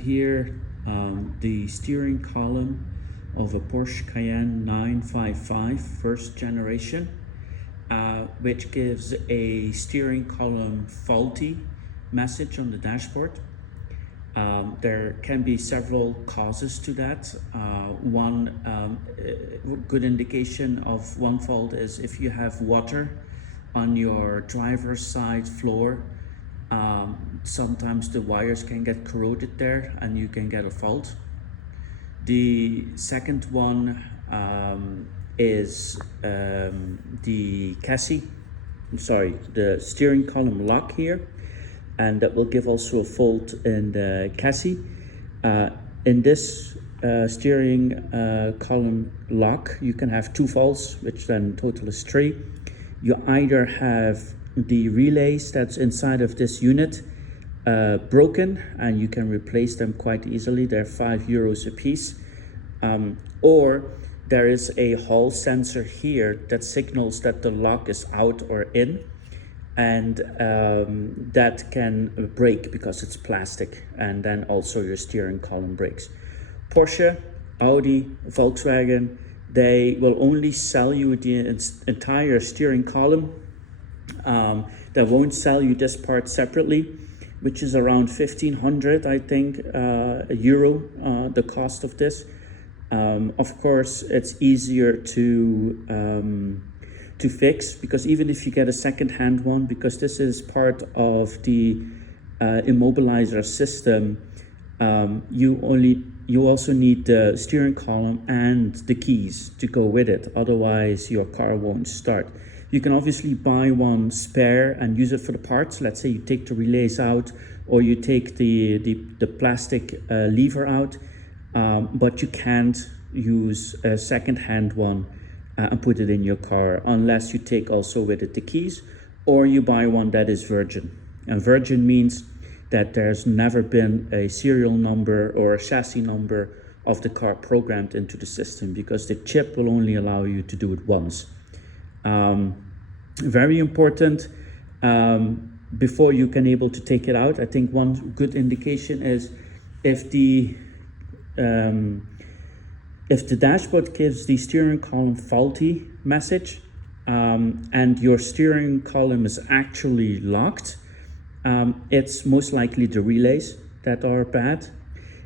here the steering column of a Porsche Cayenne 955 first generation, which gives a steering column faulty message on the dashboard. There can be several causes to that. One good indication of one fault is if you have water on your driver's side floor. Sometimes the wires can get corroded there and you can get a fault. The second one is the steering column lock here, and that will give also a fault in the chassis. In this steering column lock, you can have two faults, which then total is 3. You either have the relays that's inside of this unit broken, and you can replace them quite easily. They're €5 a piece. Or there is a hall sensor here that signals that the lock is out or in, and that can break because it's plastic, and then also your steering column breaks. Porsche, Audi, Volkswagen, they will only sell you the entire steering column. They won't sell you this part separately, which is around 1,500, I think, euro, the cost of this. Of course, it's easier to fix, because even if you get a second-hand one, because this is part of the immobilizer system, you also need the steering column and the keys to go with it. Otherwise, your car won't start. You can obviously buy one spare and use it for the parts. Let's say you take the relays out, or you take the plastic lever out, but you can't use a second-hand one and put it in your car unless you take also with it the keys, or you buy one that is virgin. And virgin means that there's never been a serial number or a chassis number of the car programmed into the system, because the chip will only allow you to do it once. Very important, before you can able to take it out. I think one good indication is if the dashboard gives the steering column faulty message, and your steering column is actually locked, it's most likely the relays that are bad.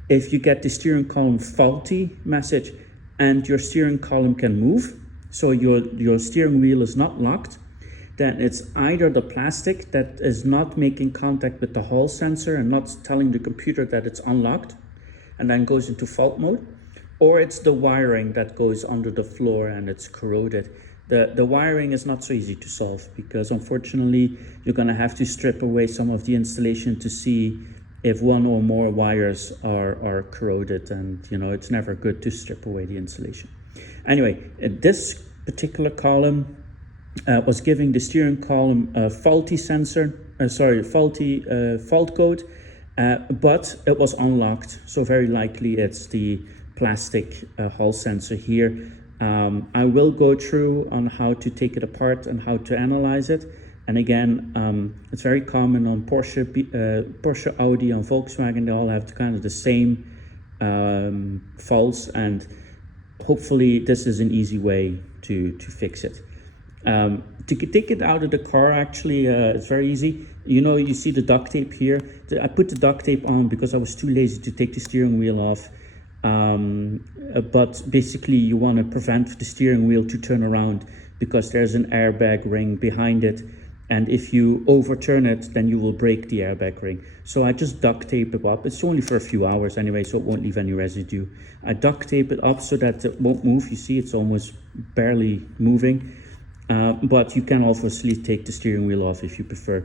If you get the steering column faulty message and your steering column can move, so your steering wheel is not locked, then it's either the plastic that is not making contact with the hall sensor and not telling the computer that it's unlocked, and then goes into fault mode, or it's the wiring that goes under the floor and it's corroded. The wiring is not so easy to solve, because unfortunately you're going to have to strip away some of the installation to see if one or more wires are corroded, and it's never good to strip away the insulation. Anyway, this particular column was giving the steering column a faulty fault code, but it was unlocked, so very likely it's the plastic hall sensor here. I will go through on how to take it apart and how to analyze it. And again, it's very common on Porsche, Audi, and Volkswagen. They all have kind of the same faults, and hopefully this is an easy way to fix it. To take it out of the car, actually, it's very easy. You see the duct tape here. I put the duct tape on because I was too lazy to take the steering wheel off. But basically you want to prevent the steering wheel to turn around, because there's an airbag ring behind it, and if you overturn it, then you will break the airbag ring. So I just duct tape it up. It's only for a few hours anyway, so it won't leave any residue. I duct tape it up so that it won't move. You see, it's almost barely moving, but you can obviously take the steering wheel off if you prefer.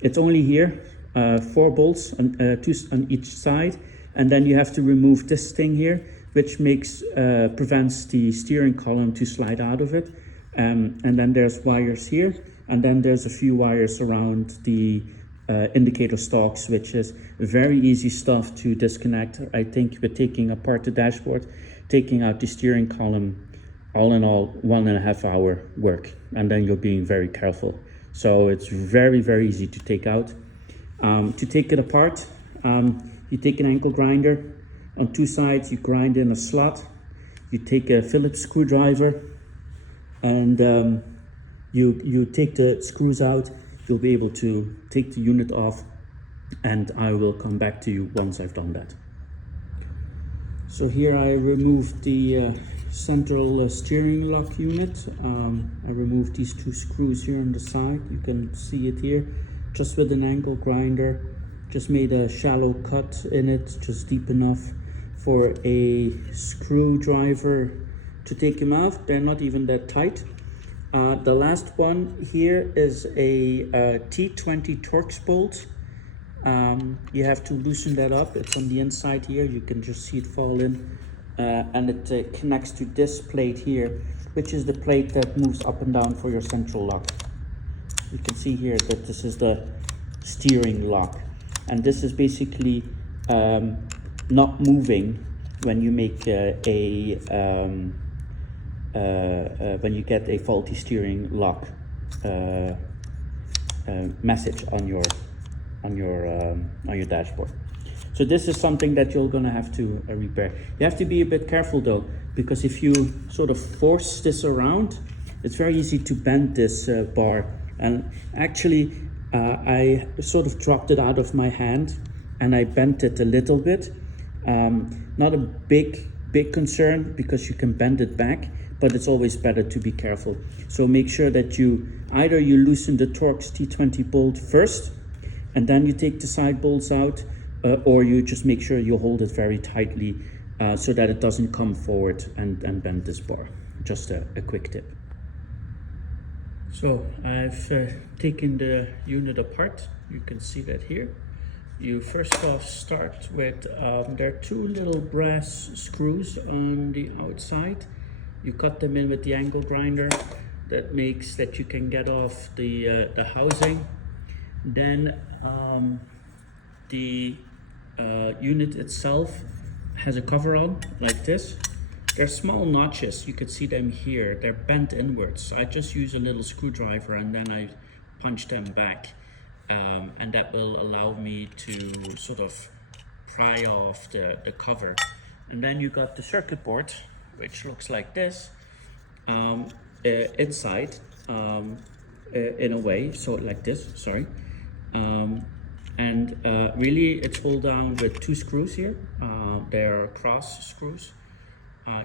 It's only here, 4 bolts on, 2 on each side. And then you have to remove this thing here, which prevents the steering column to slide out of it. And then there's wires here, and then there's a few wires around the indicator stalk switches. Very easy stuff to disconnect. I think with taking apart the dashboard, taking out the steering column, all in all, 1.5 hour work, and then you're being very careful. So it's very, very easy to take out. To take it apart, You take an angle grinder, on two sides you grind in a slot, you take a Phillips screwdriver, and you take the screws out. You'll be able to take the unit off, and I will come back to you once I've done that. So here I removed the central steering lock unit. I removed these two screws here on the side. You can see it here, just with an angle grinder. Just made a shallow cut in it, just deep enough for a screwdriver to take them out. They're not even that tight. The last one here is a T20 Torx bolt. You have to loosen that up. It's on the inside here. You can just see it fall in. And it connects to this plate here, which is the plate that moves up and down for your central lock. You can see here that this is the steering lock. And this is basically not moving when you make when you get a faulty steering lock message on your dashboard. So this is something that you're gonna have to repair. You have to be a bit careful though, because if you sort of force this around, it's very easy to bend this bar. And actually, I sort of dropped it out of my hand and I bent it a little bit. Not a big concern, because you can bend it back, but it's always better to be careful. So make sure that you loosen the Torx T20 bolt first, and then you take the side bolts out, or you just make sure you hold it very tightly so that it doesn't come forward and bend this bar. Just a quick tip. So I've taken the unit apart. You can see that here. You first off start with, there are two little brass screws on the outside. You cut them in with the angle grinder. That makes that you can get off the housing. Then the unit itself has a cover on like this. They're small notches, you can see them here. They're bent inwards. So I just use a little screwdriver and then I punch them back. And that will allow me to sort of pry off the cover. And then you got the circuit board, which looks like this, inside, in a way, so like this, sorry. Really it's pulled down with two screws here. They're cross screws.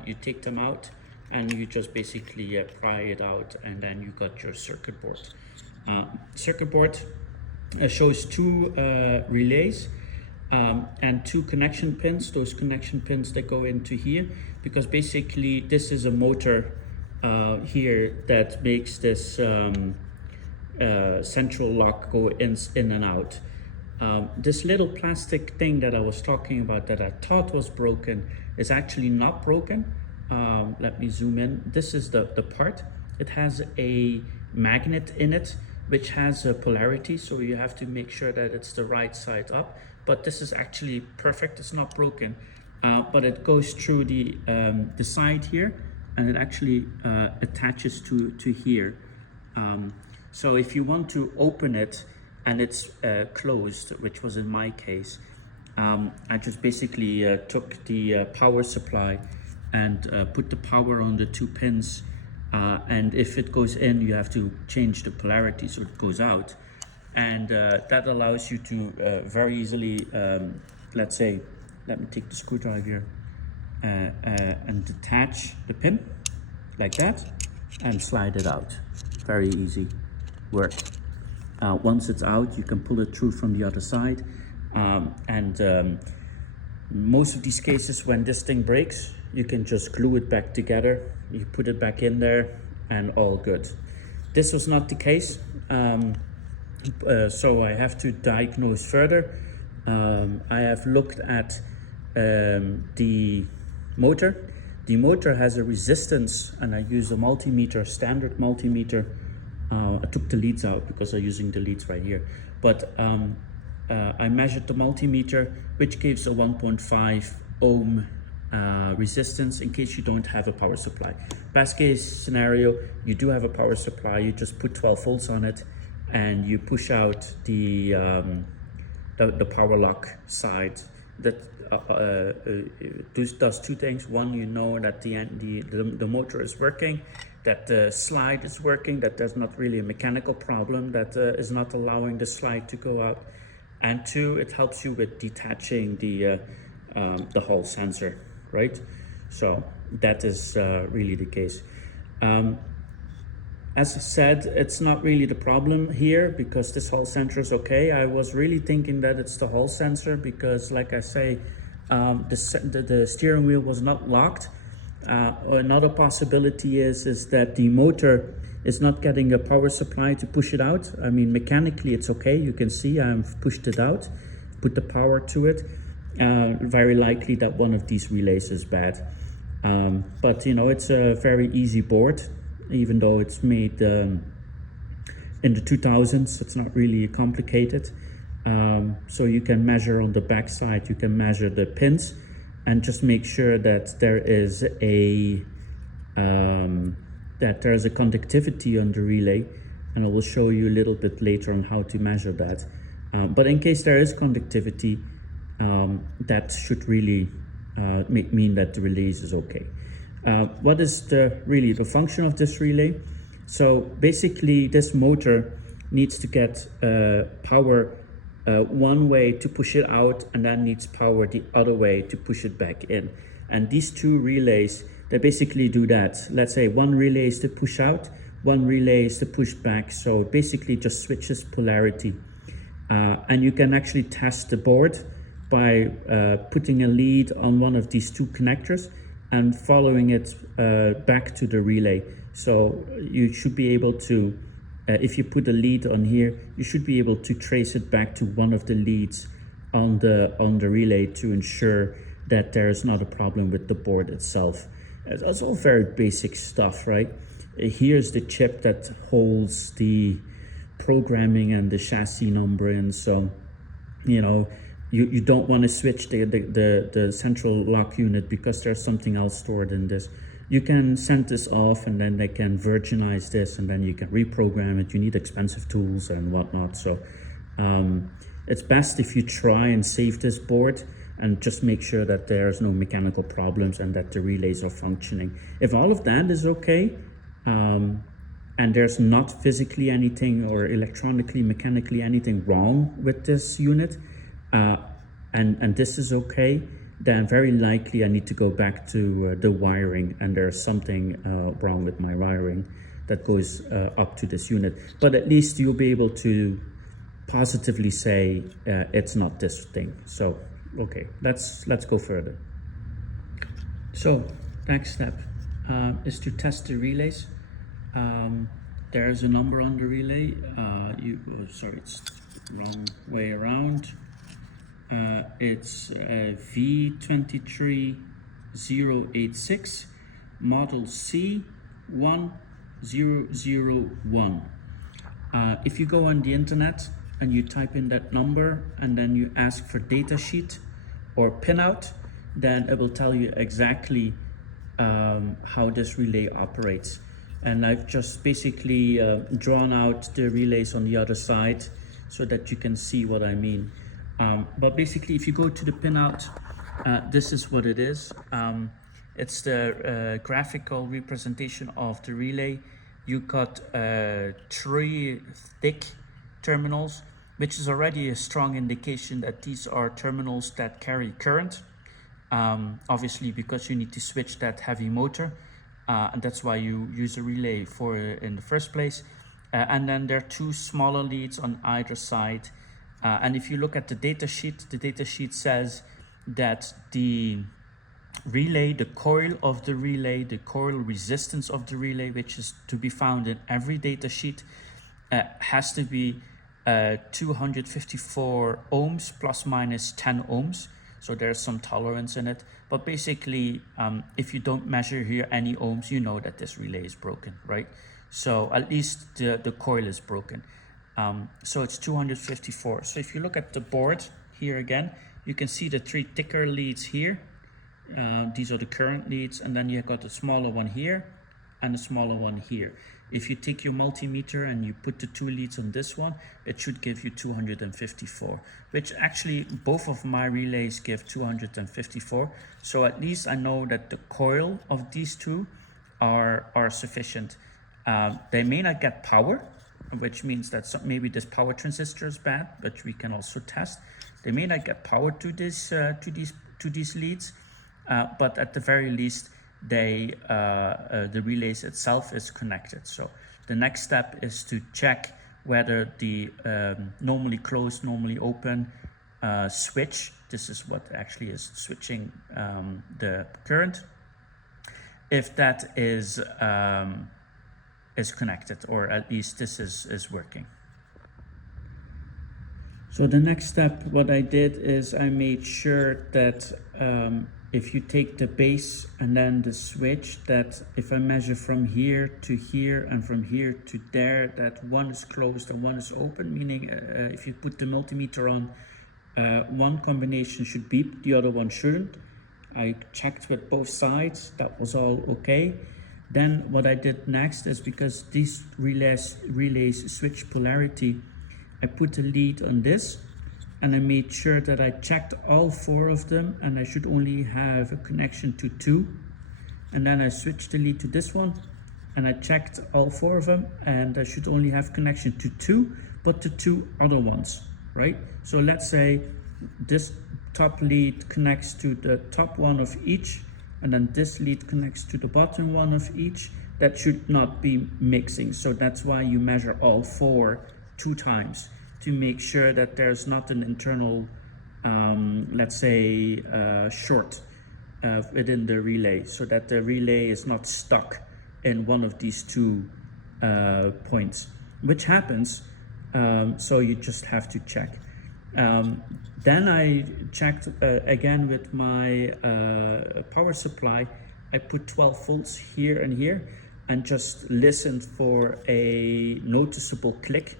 You take them out and you just basically pry it out, and then you got your circuit board. Circuit board shows two relays and two connection pins. Those connection pins that go into here, because basically this is a motor here that makes this central lock go in and out. This little plastic thing that I was talking about that I thought was broken is actually not broken. Let me zoom in. This is the part. It has a magnet in it which has a polarity, so you have to make sure that it's the right side up. But this is actually perfect. It's not broken, but it goes through the side here, and it actually attaches to here. So if you want to open it and it's closed, which was in my case, I just basically took the power supply and put the power on the two pins, and if it goes in, you have to change the polarity so it goes out, and that allows you to very easily, let's say, let me take the screwdriver here and detach the pin like that and slide it out. Very easy work. Once it's out, you can pull it through from the other side, and most of these cases, when this thing breaks, you can just glue it back together. You put it back in there and all good. This was not the case, so I have to diagnose further. I have looked at the motor. The motor has a resistance, and I use a multimeter, standard multimeter. I took the leads out because I'm using the leads right here, but I measured the multimeter, which gives a 1.5 ohm resistance in case you don't have a power supply. Best case scenario, you do have a power supply, you just put 12 volts on it and you push out the power lock side, does two things. One, you know that the motor is working, that the slide is working, that there's not really a mechanical problem that is not allowing the slide to go out. And two, it helps you with detaching the Hall sensor, right? So that is really the case. As I said, it's not really the problem here because this Hall sensor is okay. I was really thinking that it's the Hall sensor because, like I say, the steering wheel was not locked. Another possibility is that the motor is not getting a power supply to push it out. I mean, mechanically it's okay. You can see I've pushed it out, put the power to it. Very likely that one of these relays is bad. But you know, it's a very easy board, even though it's made in the 2000s. It's not really complicated. So you can measure on the back side, you can measure the pins and just make sure that there is a conductivity on the relay, and I will show you a little bit later on how to measure that. But in case there is conductivity, that should really mean that the relay is okay. What is really the function of this relay? So basically this motor needs to get power one way to push it out, and then needs power the other way to push it back in. And these two relays, they basically do that. Let's say one relay is to push out, one relay is to push back. So it basically just switches polarity. And you can actually test the board by putting a lead on one of these two connectors and following it back to the relay. So you should be able to, if you put a lead on here, you should be able to trace it back to one of the leads on the relay to ensure that there is not a problem with the board itself. It's all very basic stuff, right? Here's the chip that holds the programming and the chassis number in. So, you know, you don't want to switch the central lock unit because there's something else stored in this. You can send this off and then they can virginize this and then you can reprogram it. You need expensive tools and whatnot. So it's best if you try and save this board and just make sure that there's no mechanical problems and that the relays are functioning. If all of that is okay, and there's not physically anything or electronically, mechanically anything wrong with this unit, and this is okay, then very likely I need to go back to the wiring, and there's something wrong with my wiring that goes up to this unit. But at least you'll be able to positively say it's not this thing. So okay, let's go further. So next step is to test the relays. There's a number on the relay. Sorry, it's wrong way around. It's V23086, model C1001. If you go on the internet and you type in that number and then you ask for datasheet or pinout, then it will tell you exactly how this relay operates. And I've just basically drawn out the relays on the other side so that you can see what I mean. But basically, if you go to the pinout, this is what it is. It's the graphical representation of the relay. You got 3 thick terminals, which is already a strong indication that these are terminals that carry current. Obviously, because you need to switch that heavy motor. And that's why you use a relay for in the first place. And then there are 2 smaller leads on either side. And if you look at the datasheet says that the relay, the coil of the relay, the coil resistance of the relay, which is to be found in every datasheet, has to be 254 ohms plus minus 10 ohms. So there's some tolerance in it. But basically, if you don't measure here any ohms, you know that this relay is broken, right? So at least the coil is broken. So it's 254. So if you look at the board here again, you can see the 3 thicker leads here. These are the current leads, and then you got the smaller one here and the smaller one here. If you take your multimeter and you put the 2 leads on this one, it should give you 254, which actually both of my relays give 254. So at least I know that the coil of these two are sufficient. They may not get power, which means that maybe this power transistor is bad, but we can also test. They may not get power to these leads, but at the very least, the relays itself is connected. So the next step is to check whether the normally closed, normally open switch, this is what actually is switching the current, if that is connected, or at least this is working. So the next step, what I did is I made sure that if you take the base and then the switch, that if I measure from here to here and from here to there, that one is closed and one is open, meaning if you put the multimeter on, one combination should beep, the other one shouldn't. I checked with both sides, that was all okay. Then what I did next is, because these relays switch polarity, I put a lead on this, and I made sure that I checked all 4 of them, and I should only have a connection to 2. And then I switched the lead to this one, and I checked all 4 of them, and I should only have connection to 2, but to 2 other ones, right? So let's say this top lead connects to the top one of each, and then this lead connects to the bottom one of each. That should not be mixing. So that's why you measure all 4 2 times, to make sure that there's not an internal, let's say, short within the relay, so that the relay is not stuck in one of these 2 points, which happens. So you just have to check. Then I checked again with my power supply. I put 12 volts here and here, and just listened for a noticeable click,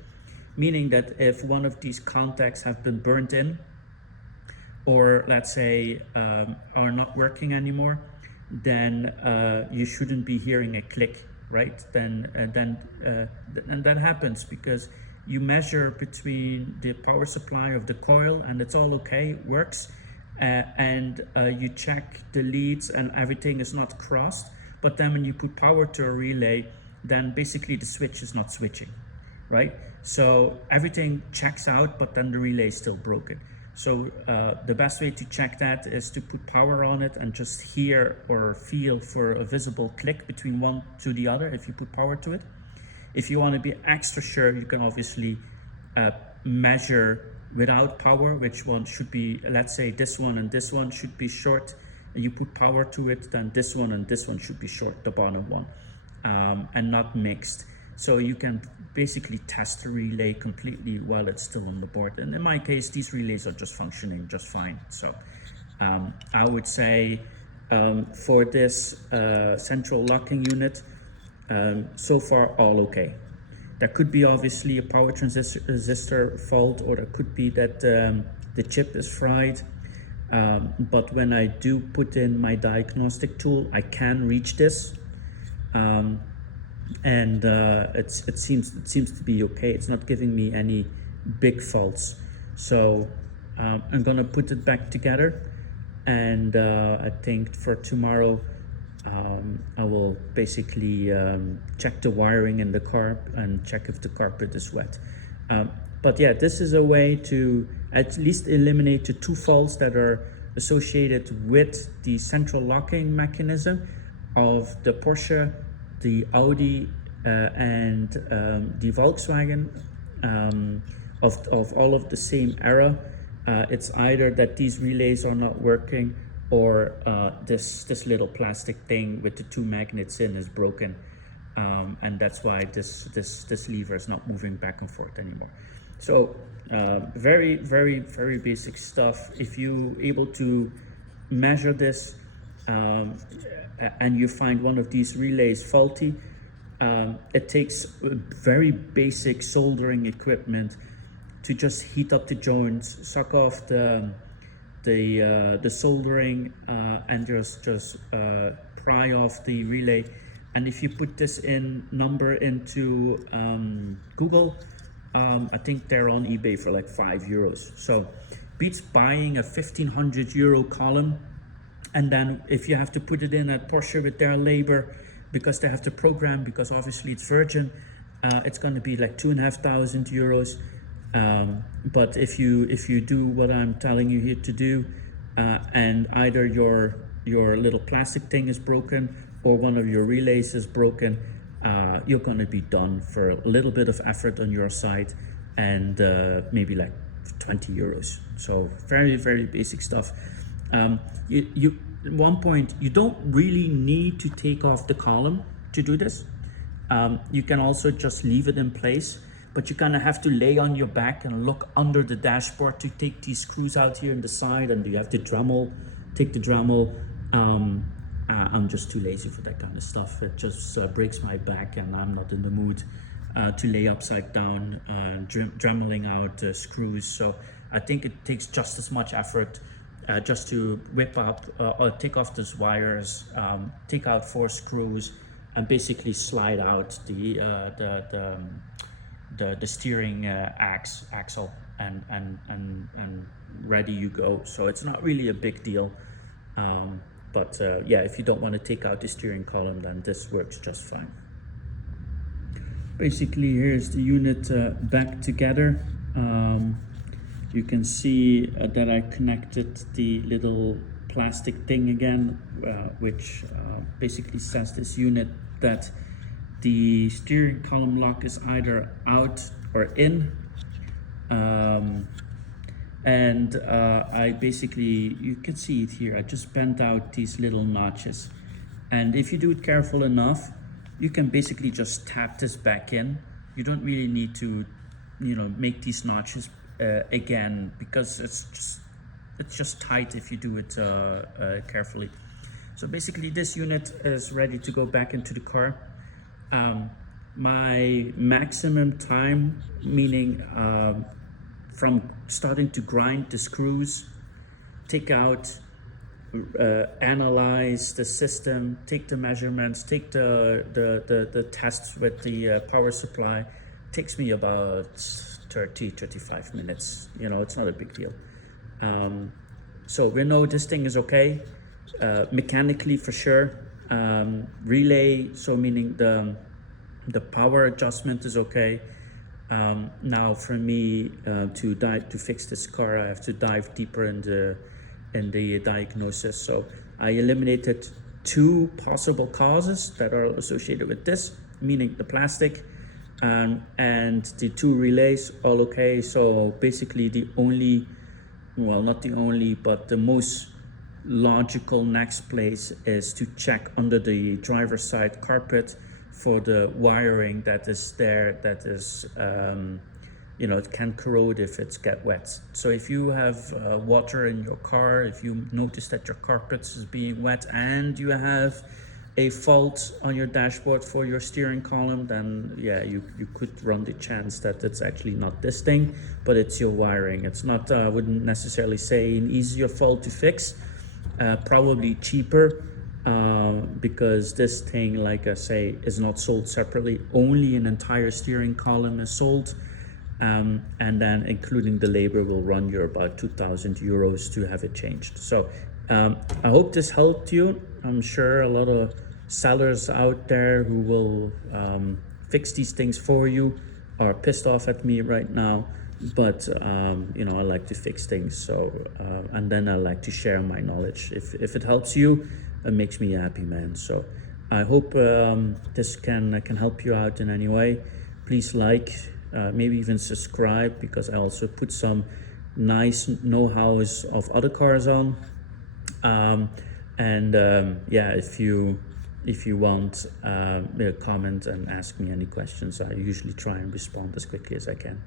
meaning that if one of these contacts have been burnt in, or let's say are not working anymore, then you shouldn't be hearing a click, right? And that happens because you measure between the power supply of the coil, and it's all okay, it works, and you check the leads and everything is not crossed. But then when you put power to a relay, then basically the switch is not switching, right? So everything checks out, but then the relay is still broken. So the best way to check that is to put power on it and just hear or feel for a visible click between one to the other if you put power to it. If you want to be extra sure, you can obviously measure without power which one should be, let's say this one and this one should be short. You put power to it, then this one and this one should be short, the bottom one, and not mixed. So you can basically test the relay completely while it's still on the board. And in my case, these relays are just functioning just fine. So I would say for this central locking unit, so far all okay. There could be obviously a power transistor fault, or there could be that the chip is fried. But when I do put in my diagnostic tool, I can reach this. And it seems to be okay. It's not giving me any big faults. So I'm gonna put it back together, and I think for tomorrow I will basically check the wiring in the car and check if the carpet is wet. But yeah, this is a way to at least eliminate the 2 faults that are associated with the central locking mechanism of the Porsche, the Audi, and the Volkswagen, of all of the same era. It's either that these relays are not working, or this little plastic thing with the 2 magnets in is broken, and that's why this lever is not moving back and forth anymore. So very, very, very basic stuff. If you're able to measure this and you find one of these relays faulty, it takes very basic soldering equipment to just heat up the joints, suck off the soldering, and just pry off the relay, And if you put this in number into Google, I think they're on eBay for like €5. So beats buying a €1,500 column. And then if you have to put it in at Porsche with their labor, because they have to program, because obviously it's virgin, it's going to be like €2,500. But if you do what I'm telling you here to do, and either your little plastic thing is broken or one of your relays is broken, you're going to be done for a little bit of effort on your side, and maybe like €20. So very, very basic stuff. You at one point, you don't really need to take off the column to do this. You can also just leave it in place, but you kind of have to lay on your back and look under the dashboard to take these screws out here in the side, and you have to take the Dremel. I'm just too lazy for that kind of stuff. It just breaks my back, and I'm not in the mood to lay upside down, dremeling out screws. So I think it takes just as much effort just to whip up or take off those wires, take out 4 screws, and basically slide out the steering axle, and ready you go. So it's not really a big deal. But yeah, if you don't want to take out the steering column, then this works just fine. Basically, here's the unit back together. You can see that I connected the little plastic thing again, which basically says this unit that the steering column lock is either out or in. And I basically, you can see it here, I just bent out these little notches. And if you do it careful enough, you can basically just tap this back in. You don't really need to, make these notches again, because it's just tight if you do it carefully. So basically this unit is ready to go back into the car. My maximum time, meaning from starting to grind the screws, take out, analyze the system, take the measurements, take the tests with the power supply, takes me about 30-35 minutes. It's not a big deal. So we know this thing is okay, mechanically for sure. Relay, so meaning the power adjustment is okay. Now for me to fix this car, I have to dive deeper in the diagnosis. So I eliminated 2 possible causes that are associated with this, meaning the plastic and the 2 relays, all okay. So basically the only, well, not the only, but the most logical next place is to check under the driver's side carpet for the wiring that is there, that is, it can corrode if it's get wet. So if you have water in your car, if you notice that your carpet is being wet and you have a fault on your dashboard for your steering column, then yeah, you could run the chance that it's actually not this thing, but it's your wiring. It's not, I wouldn't necessarily say an easier fault to fix, probably cheaper, because this thing, like I say, is not sold separately. Only an entire steering column is sold, and then including the labor will run you about €2,000 to have it changed. So I hope this helped you. I'm sure a lot of sellers out there who will fix these things for you are pissed off at me right now, but I like to fix things. So and then I like to share my knowledge. If it helps you, it makes me happy, man. So I hope this can help you out in any way. Please like, maybe even subscribe, because I also put some nice know-hows of other cars on. Yeah, if you want, comment and ask me any questions. I usually try and respond as quickly as I can.